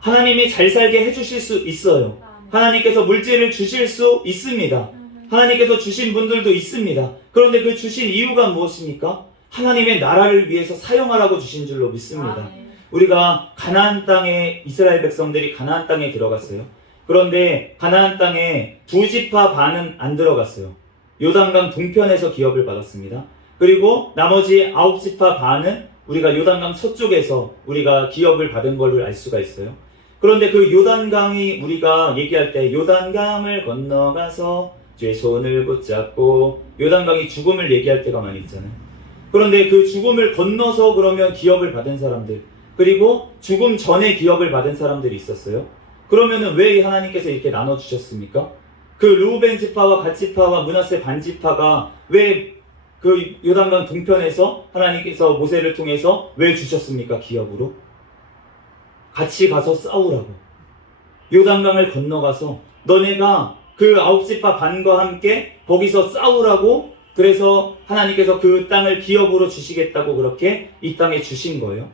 하나님이 잘 살게 해주실 수 있어요. 하나님께서 물질을 주실 수 있습니다. 하나님께서 주신 분들도 있습니다. 그런데 그 주신 이유가 무엇입니까? 하나님의 나라를 위해서 사용하라고 주신 줄로 믿습니다. 우리가 가나안 땅에, 이스라엘 백성들이 가나안 땅에 들어갔어요. 그런데 가나안 땅에 2지파 반은 안 들어갔어요. 요단강 동편에서 기업을 받았습니다. 그리고 나머지 9지파 반은 우리가 요단강 서쪽에서 우리가 기업을 받은 걸로 알 수가 있어요. 그런데 그 요단강이, 우리가 얘기할 때 요단강을 건너가서 주의 손을 붙잡고, 요단강이 죽음을 얘기할 때가 많이 있잖아요. 그런데 그 죽음을 건너서 그러면 기업을 받은 사람들, 그리고 죽음 전에 기업을 받은 사람들이 있었어요. 그러면은 왜 하나님께서 이렇게 나눠주셨습니까? 그 르우벤 지파와 갓 지파와 므낫세 반 지파가 왜 그 요단강 동편에서 하나님께서 모세를 통해서 왜 주셨습니까? 기업으로 같이 가서 싸우라고. 요단강을 건너가서 너네가 그 9지파 반과 함께 거기서 싸우라고, 그래서 하나님께서 그 땅을 기업으로 주시겠다고 그렇게 이 땅에 주신 거예요.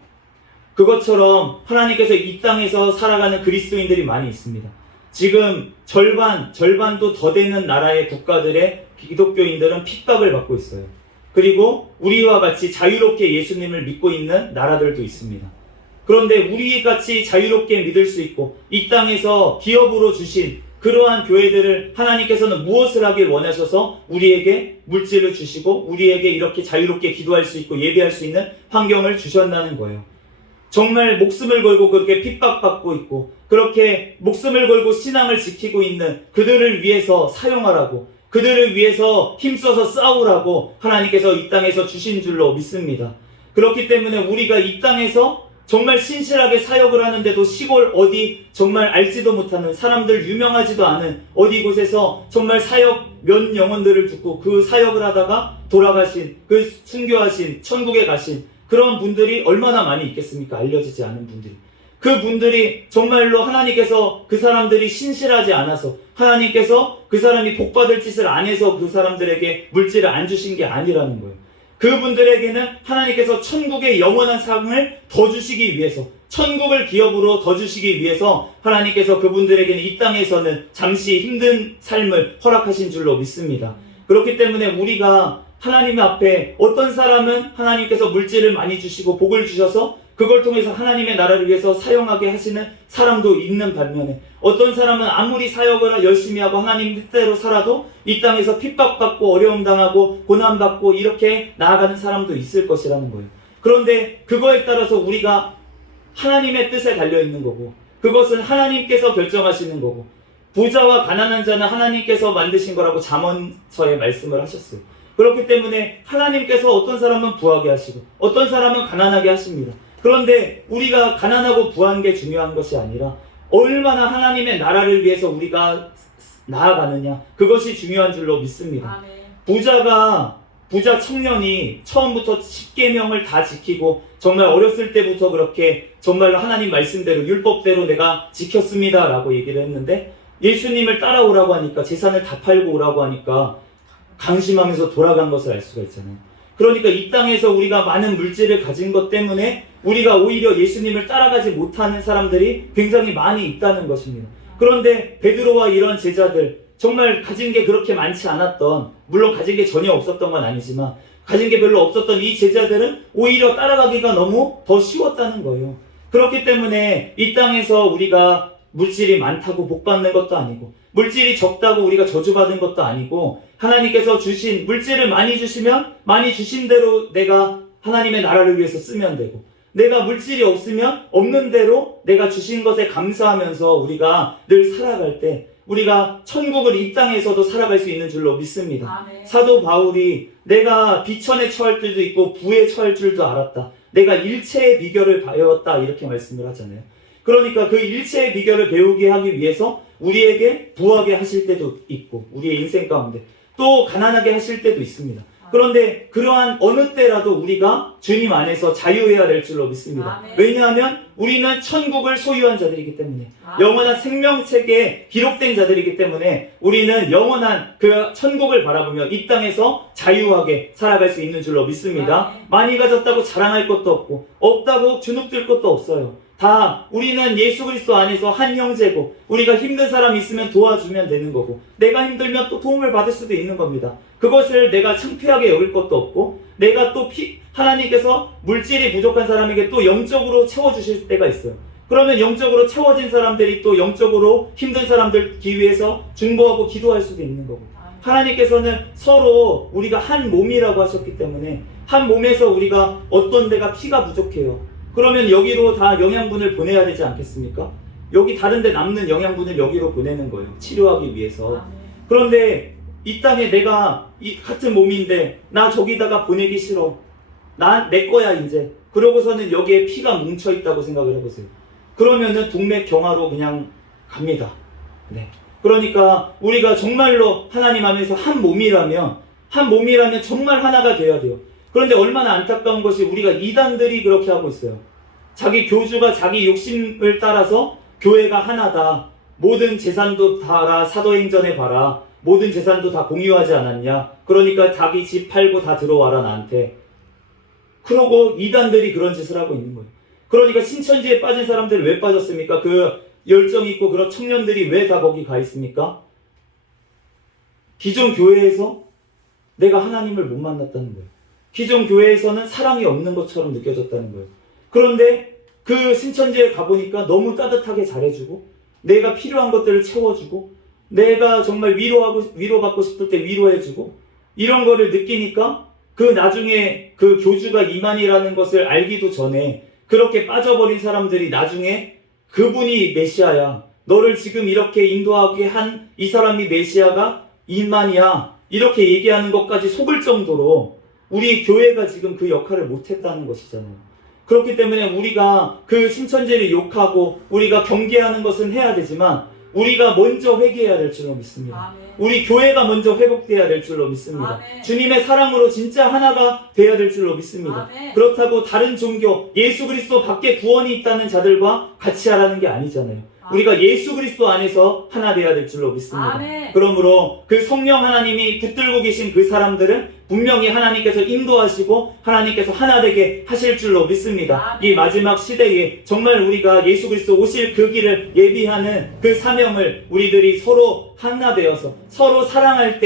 그것처럼 하나님께서 이 땅에서 살아가는 그리스도인들이 많이 있습니다. 지금 절반도 더 되는 나라의 국가들의 기독교인들은 핍박을 받고 있어요. 그리고 우리와 같이 자유롭게 예수님을 믿고 있는 나라들도 있습니다. 그런데 우리같이 자유롭게 믿을 수 있고 이 땅에서 기업으로 주신 그러한 교회들을 하나님께서는 무엇을 하길 원하셔서 우리에게 물질을 주시고 우리에게 이렇게 자유롭게 기도할 수 있고 예배할 수 있는 환경을 주셨다는 거예요. 정말 목숨을 걸고 그렇게 핍박받고 있고 그렇게 목숨을 걸고 신앙을 지키고 있는 그들을 위해서 사용하라고, 그들을 위해서 힘써서 싸우라고 하나님께서 이 땅에서 주신 줄로 믿습니다. 그렇기 때문에 우리가 이 땅에서 정말 신실하게 사역을 하는데도 시골 어디 정말 알지도 못하는 사람들, 유명하지도 않은 어디 곳에서 정말 사역 몇 영혼들을 듣고 그 사역을 하다가 돌아가신, 그 순교하신, 천국에 가신 그런 분들이 얼마나 많이 있겠습니까? 알려지지 않은 분들이. 그 분들이 정말로 하나님께서 그 사람들이 신실하지 않아서, 하나님께서 그 사람이 복받을 짓을 안 해서 그 사람들에게 물질을 안 주신 게 아니라는 거예요. 그분들에게는 하나님께서 천국의 영원한 상을 더 주시기 위해서, 천국을 기업으로 더 주시기 위해서 하나님께서 그분들에게는 이 땅에서는 잠시 힘든 삶을 허락하신 줄로 믿습니다. 그렇기 때문에 우리가 하나님 앞에, 어떤 사람은 하나님께서 물질을 많이 주시고 복을 주셔서 그걸 통해서 하나님의 나라를 위해서 사용하게 하시는 사람도 있는 반면에, 어떤 사람은 아무리 사역을 열심히 하고 하나님 뜻대로 살아도 이 땅에서 핍박받고 어려움 당하고 고난받고 이렇게 나아가는 사람도 있을 것이라는 거예요. 그런데 그거에 따라서 우리가 하나님의 뜻에 달려있는 거고, 그것은 하나님께서 결정하시는 거고, 부자와 가난한 자는 하나님께서 만드신 거라고 잠언서에 말씀을 하셨어요. 그렇기 때문에 하나님께서 어떤 사람은 부하게 하시고 어떤 사람은 가난하게 하십니다. 그런데 우리가 가난하고 부한 게 중요한 것이 아니라 얼마나 하나님의 나라를 위해서 우리가 나아가느냐, 그것이 중요한 줄로 믿습니다. 부자 청년이 처음부터 10계명을 다 지키고 정말 어렸을 때부터 그렇게 정말로 하나님 말씀대로 율법대로 내가 지켰습니다 라고 얘기를 했는데, 예수님을 따라오라고 하니까, 재산을 다 팔고 오라고 하니까 강심하면서 돌아간 것을 알 수가 있잖아요. 그러니까 이 땅에서 우리가 많은 물질을 가진 것 때문에 우리가 오히려 예수님을 따라가지 못하는 사람들이 굉장히 많이 있다는 것입니다. 그런데 베드로와 이런 제자들, 정말 가진 게 그렇게 많지 않았던, 물론 가진 게 전혀 없었던 건 아니지만 가진 게 별로 없었던 이 제자들은 오히려 따라가기가 너무 더 쉬웠다는 거예요. 그렇기 때문에 이 땅에서 우리가 물질이 많다고 복 받는 것도 아니고, 물질이 적다고 우리가 저주받은 것도 아니고, 하나님께서 주신 물질을 많이 주시면 많이 주신 대로 내가 하나님의 나라를 위해서 쓰면 되고, 내가 물질이 없으면 없는 대로 내가 주신 것에 감사하면서 우리가 늘 살아갈 때 우리가 천국을 이 땅에서도 살아갈 수 있는 줄로 믿습니다. 아멘. 사도 바울이 내가 비천에 처할 줄도 있고 부에 처할 줄도 알았다, 내가 일체의 비결을 배웠다, 이렇게 말씀을 하잖아요. 그러니까 그 일체의 비결을 배우게 하기 위해서 우리에게 부하게 하실 때도 있고 우리의 인생 가운데 또 가난하게 하실 때도 있습니다. 그런데 그러한 어느 때라도 우리가 주님 안에서 자유해야 될 줄로 믿습니다. 아멘. 왜냐하면 우리는 천국을 소유한 자들이기 때문에 아멘. 영원한 생명책에 기록된 자들이기 때문에 우리는 영원한 그 천국을 바라보며 이 땅에서 자유하게 살아갈 수 있는 줄로 믿습니다. 아멘. 많이 가졌다고 자랑할 것도 없고 없다고 주눅들 것도 없어요. 다 우리는 예수 그리스도 안에서 한 형제고 우리가 힘든 사람이 있으면 도와주면 되는 거고 내가 힘들면 또 도움을 받을 수도 있는 겁니다. 그것을 내가 창피하게 여길 것도 없고 내가 또 하나님께서 물질이 부족한 사람에게 또 영적으로 채워주실 때가 있어요. 그러면 영적으로 채워진 사람들이 또 영적으로 힘든 사람들 위해서 중보하고 기도할 수도 있는 거고 하나님께서는 서로 우리가 한 몸이라고 하셨기 때문에 한 몸에서 우리가 어떤 데가 피가 부족해요. 그러면 여기로 다 영양분을 보내야 되지 않겠습니까? 여기 다른 데 남는 영양분을 여기로 보내는 거예요. 치료하기 위해서. 그런데 이 땅에 내가 같은 몸인데 나 저기다가 보내기 싫어. 내 거야 이제. 그러고서는 여기에 피가 뭉쳐있다고 생각을 해보세요. 그러면은 동맥경화로 그냥 갑니다. 네. 그러니까 우리가 정말로 하나님 안에서 한 몸이라면 정말 하나가 돼야 돼요. 그런데 얼마나 안타까운 것이 우리가 이단들이 그렇게 하고 있어요. 자기 교주가 자기 욕심을 따라서 교회가 하나다. 모든 재산도 다 사도행전에 봐라. 모든 재산도 다 공유하지 않았냐. 그러니까 자기 집 팔고 다 들어와라 나한테. 그러고 이단들이 그런 짓을 하고 있는 거예요. 그러니까 신천지에 빠진 사람들이 왜 빠졌습니까? 그 열정 있고 그런 청년들이 왜 다 거기 가 있습니까? 기존 교회에서 내가 하나님을 못 만났다는 거예요. 기존 교회에서는 사랑이 없는 것처럼 느껴졌다는 거예요. 그런데 그 신천지에 가보니까 너무 따뜻하게 잘해주고 내가 필요한 것들을 채워주고 내가 정말 위로받고 싶을 때 위로해주고 이런 거를 느끼니까 그 나중에 그 교주가 이만이라는 것을 알기도 전에 그렇게 빠져버린 사람들이 나중에 그분이 메시아야. 너를 지금 이렇게 인도하게 한 이 사람이 메시아가 이만이야. 이렇게 얘기하는 것까지 속을 정도로 우리 교회가 지금 그 역할을 못했다는 것이잖아요. 그렇기 때문에 우리가 그 신천지를 욕하고 우리가 경계하는 것은 해야 되지만 우리가 먼저 회개해야 될 줄로 믿습니다. 아멘. 우리 교회가 먼저 회복돼야 될 줄로 믿습니다. 아멘. 주님의 사랑으로 진짜 하나가 돼야 될 줄로 믿습니다. 아멘. 그렇다고 다른 종교, 예수 그리스도 밖에 구원이 있다는 자들과 같이 하라는 게 아니잖아요. 우리가 예수 그리스도 안에서 하나 돼야 될 줄로 믿습니다. 아멘. 그러므로 그 성령 하나님이 붙들고 계신 그 사람들은 분명히 하나님께서 인도하시고 하나님께서 하나 되게 하실 줄로 믿습니다. 아멘. 이 마지막 시대에 정말 우리가 예수 그리스도 오실 그 길을 예비하는 그 사명을 우리들이 서로 하나 되어서 서로 사랑할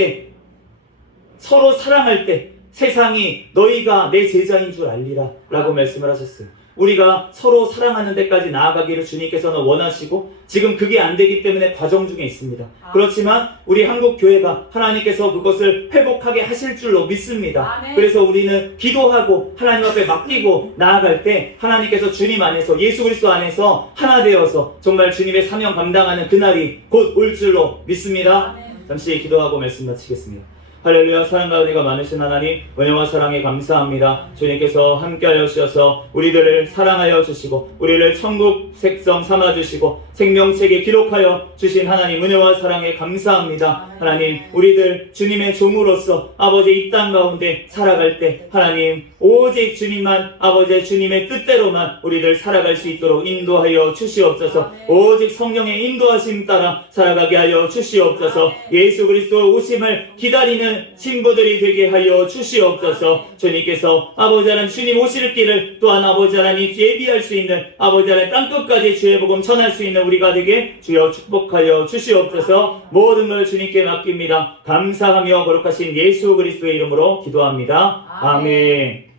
때 세상이 너희가 내 제자인 줄 알리라 라고 말씀을 하셨어요. 우리가 서로 사랑하는 데까지 나아가기를 주님께서는 원하시고 지금 그게 안 되기 때문에 과정 중에 있습니다. 그렇지만 우리 한국교회가 하나님께서 그것을 회복하게 하실 줄로 믿습니다. 아멘. 그래서 우리는 기도하고 하나님 앞에 맡기고 나아갈 때 하나님께서 주님 안에서 예수 그리스도 안에서 하나 되어서 정말 주님의 사명 감당하는 그날이 곧 올 줄로 믿습니다. 아멘. 잠시 기도하고 말씀 마치겠습니다. 할렐루야. 사랑과 은혜가 많으신 하나님, 은혜와 사랑에 감사합니다. 주님께서 함께하여 주셔서 우리들을 사랑하여 주시고 우리를 천국 색성 삼아주시고 생명책에 기록하여 주신 하나님 은혜와 사랑에 감사합니다. 하나님, 우리들 주님의 종으로서 아버지 이 땅 가운데 살아갈 때 하나님 오직 주님만 아버지 주님의 뜻대로만 우리들 살아갈 수 있도록 인도하여 주시옵소서. 오직 성령의 인도하심 따라 살아가게 하여 주시옵소서. 예수 그리스도 오심을 기다리는 신부들이 되게 하여 주시옵소서. 주님께서 아버지 하나님 주님 오실 길을 또한 아버지 하나님 예비할 수 있는 아버지 하나님 땅끝까지 주의 복음 전할 수 있는 우리가 되게 주여 축복하여 주시옵소서. 모든 걸 주님께 맡깁니다. 감사하며 거룩하신 예수 그리스도의 이름으로 기도합니다. 아멘.